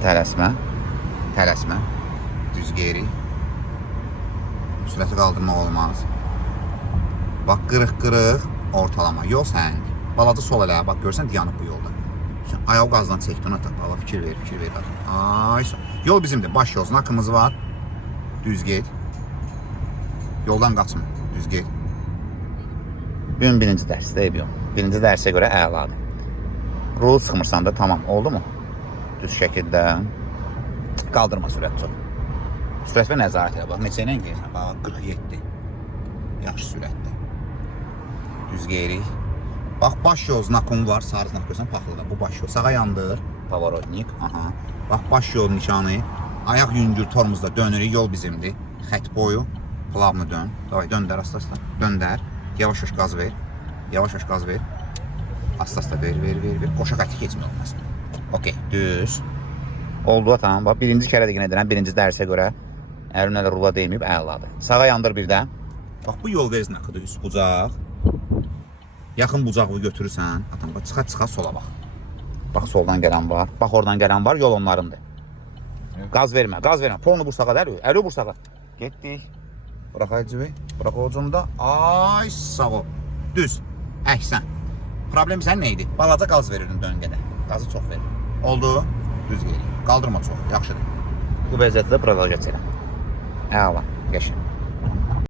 Tələsmə. Tələsmə. Düz geri. Sürəti qaldırmaq olmaz. Bax, qırıq-qırıq ortalama. Yol sənindir. Balaca sol elə. Bax, görsən dayanıb bu yolda. Ayağı qazdan çəkdi, ona taxla. Fikir ver, fikir ver. Ay, yol bizimdir. Baş yol, znakımız var. Düz get. Yoldan qaçma. Düz get. Bugün birinci dərsdəyib yol. Birinci dərsə görə əladır. Rolu sıxmırsan da tamam. Oldu mu? Düz şəkildə qaldırma sürət çox. Sürət və nəzarət elə. Bax, neçə ilə gəlsən? Bax, 47. Yaxşı sürətdə. Düz geyrik. Bax, baş yol znakım var. Sarı znak görsən, paxılıda. Bu baş yol. Sağa yandır. Pavorotnik. Aha. Bax, baş yol nişanı. Ayaq yüngül tormuzda dönürük. Yol bizimdir. Xət boyu. Plavını dön. Davay, döndər, asla-asla. Döndər. Yavaş-yavaş qaz ver. Yavaş-yavaş qaz ver. Asla-asla ver. Qoşa qəti keçmə olmaz. Okey, düz. Oldu, tamam. Bax, birinci kərə də edirəm. Birinci dərsə görə. Əlimlə də rula değməyib, əladır. Sağa yandır bir də. Bax, bu yol ver znakıdır. Üst bucaq. Yaxın bucağı götürürsən. Atam, çıxa sola bax. Bax, soldan gələn var. Bax, oradan gələn var. Yol onlarındır. Qaz vermə, qaz vermə. Polnu bursağa da, əli bursağa. Getdik. Bırax aycıvi. Bırax ucunda. Ay, sağ ol. Düz. Əhsən. Problem sən nə idi? Balaca qaz verirdin döngədə. Qazı çox verir. Oldu. Düz geri. Qaldırma çox. Yaxşıdır. Bu vəziyyətdə bıraqa geçirəm. Əla. Qəşəng.